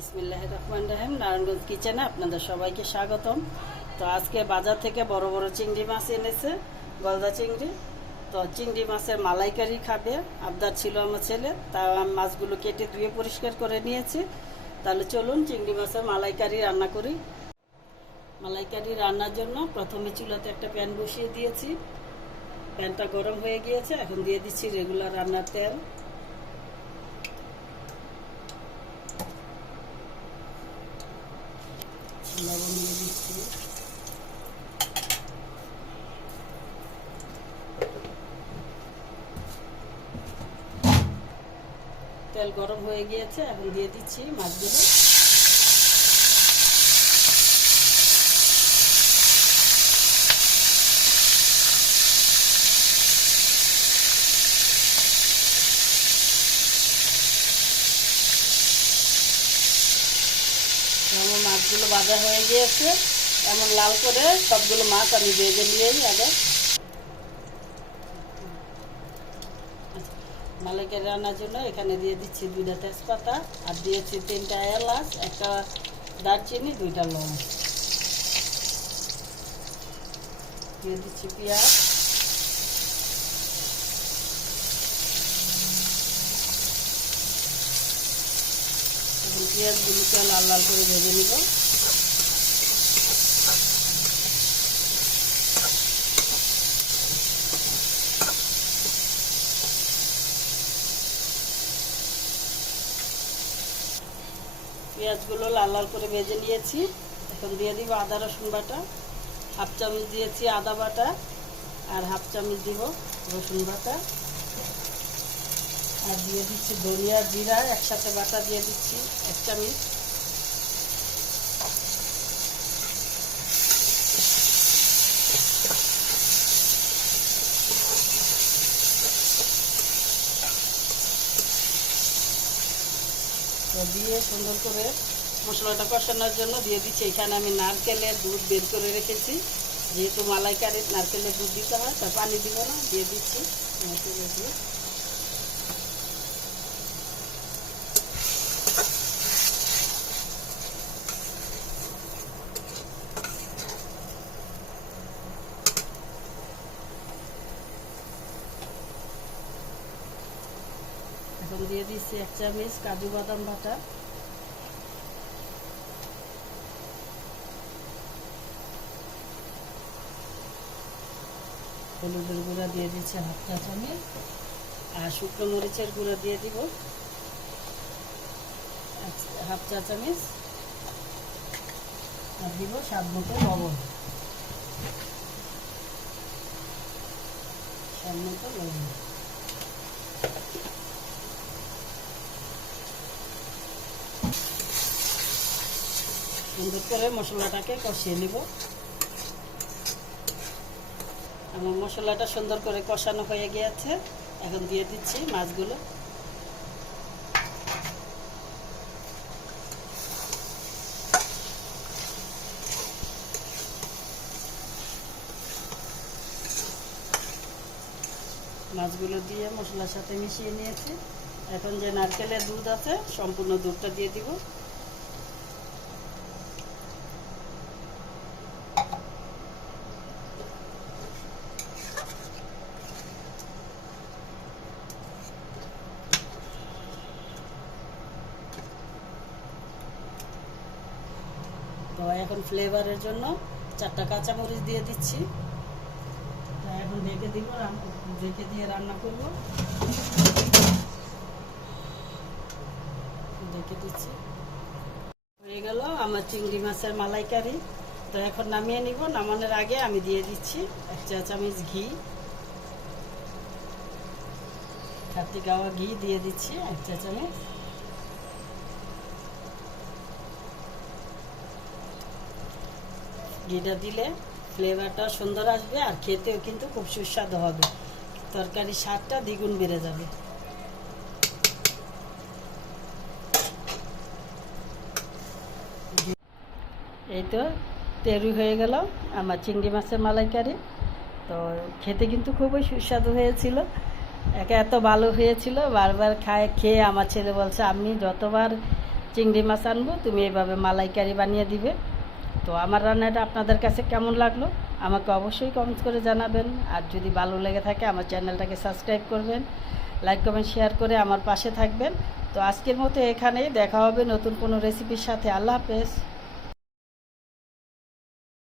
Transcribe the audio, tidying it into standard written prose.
বিসমিল্লাহির রহমানির রহিম। নারায়ণগঞ্জ কিচেনে আপনাদের সবাইকে স্বাগতম। তো আজকে বাজার থেকে বড় বড় চিংড়ি মাছ এনেছে, গলদা চিংড়ি। তো চিংড়ি মাছের মালাইকারি খাবে আবদার ছিল আমার ছেলে, তা আমি মাছগুলো কেটে ধুয়ে পরিষ্কার করে নিয়েছি। তাহলে চলুন চিংড়ি মাছের মালাইকারি রান্না করি। মালাইকারি রান্নার জন্য প্রথমে চুলাতে একটা প্যান বসিয়ে দিয়েছি। প্যানটা গরম হয়ে গিয়েছে, এখন দিয়ে দিচ্ছি রেগুলার রান্নার তেল। লবণ দিয়ে দিচ্ছি, তেল গরম হয়ে গিয়েছে, এখন দিয়ে দিচ্ছি মাছগুলো। আমার মাছগুলো ভাজা হয়ে গিয়েছে, এমন লাল করে সবগুলো মাছ আমি ভেজে নিয়েই আগে। মালাইকারি রান্নার জন্য এখানে দিয়ে দিচ্ছি 2টা তেজপাতা, আর দিয়েছি 3টা এলাচ, একটা দারচিনি, 2টা লং। দিয়ে দিচ্ছি পেঁয়াজ, এবং পেঁয়াজগুলোকে লাল লাল করে ভেজে নিব। পেঁয়াজগুলো লাল লাল করে ভেজে নিয়েছি, এখন দিয়ে দিব আদা রসুন বাটা। 1/2 চামচ দিয়েছি আদা বাটা, আর 1/2 চামচ দিব রসুন বাটা, আর দিয়ে দিচ্ছি ধনিয়া জিরা একসাথে বাটা দিয়ে দিচ্ছি 1 চামচ। তো দিয়ে সুন্দর করে মশলাটা কষানোর জন্য দিয়ে দিচ্ছি এখানে আমি নারকেলের দুধ বের করে রেখেছি। যেহেতু মালাইকারির নারকেলের দুধ দিতে হয়, তাই পানি দিব না, দিয়ে দিচ্ছি নারকেলের দুধ। এখন দিয়ে দিচ্ছি 1 চামচ কাজু বাদাম বাটা, হলুদের গুঁড়া দিয়ে দিচ্ছি 1/2 চা চামচ, আর শুকনো মরিচের গুঁড়া দিয়ে দিব 1/2 চা চামচ, আর দিব স্বাদ মতো লবণ। সুন্দর করে মশলাটাকে কষিয়ে নিব। আমার মশলাটা সুন্দর করে কষানো হয়ে গিয়েছে, এখন দিয়ে দিচ্ছি মাছগুলো। মাছগুলো দিয়ে মশলার সাথে মিশিয়ে নিয়েছি। এখন যে নারকেলের দুধ আছে, সম্পূর্ণ দুধটা দিয়ে দিব। তো এখন ফ্লেভারের জন্য 4টা কাঁচামরিচ দিয়ে দিচ্ছি। এখন ঢেকে দিব, ঢেকে দিয়ে রান্না করব। ঢেকে দিচ্ছি, হয়ে গেল আমার চিংড়ি মাছের মালাইকারি। তো এখন নামিয়ে নিব। নামানোর আগে আমি দিয়ে দিচ্ছি 1 চা চামচ ঘি, খাঁটি গাওয়া ঘি দিয়ে দিচ্ছি 1 চা চামচ। ঘিটা দিলে ফ্লেভারটা সুন্দর আসবে, আর খেতেও কিন্তু খুব সুস্বাদু হবে। তরকারির স্বাদটা দ্বিগুণ বেড়ে যাবে। এই তো তৈরি হয়ে গেল আমার চিংড়ি মাছের মালাইকারি। তো খেতে কিন্তু খুবই সুস্বাদু হয়েছিল, এত ভালো হয়েছিল। বারবার খেয়ে আমার ছেলে বলছে, আমি যতবার চিংড়ি মাছ আনবো, তুমি এইভাবে মালাইকারি বানিয়ে দিবে। তো আমার রান্নাটা আপনাদের কাছে কেমন লাগলো আমাকে অবশ্যই কমেন্ট করে জানাবেন। আর যদি ভালো লেগে থাকে আমার চ্যানেলটাকে সাবস্ক্রাইব করবেন, লাইক কমেন্ট শেয়ার করে আমার পাশে থাকবেন। তো আজকের মতো এখানেই, দেখা হবে নতুন কোনো রেসিপির সাথে। আল্লাহ হাফেজ।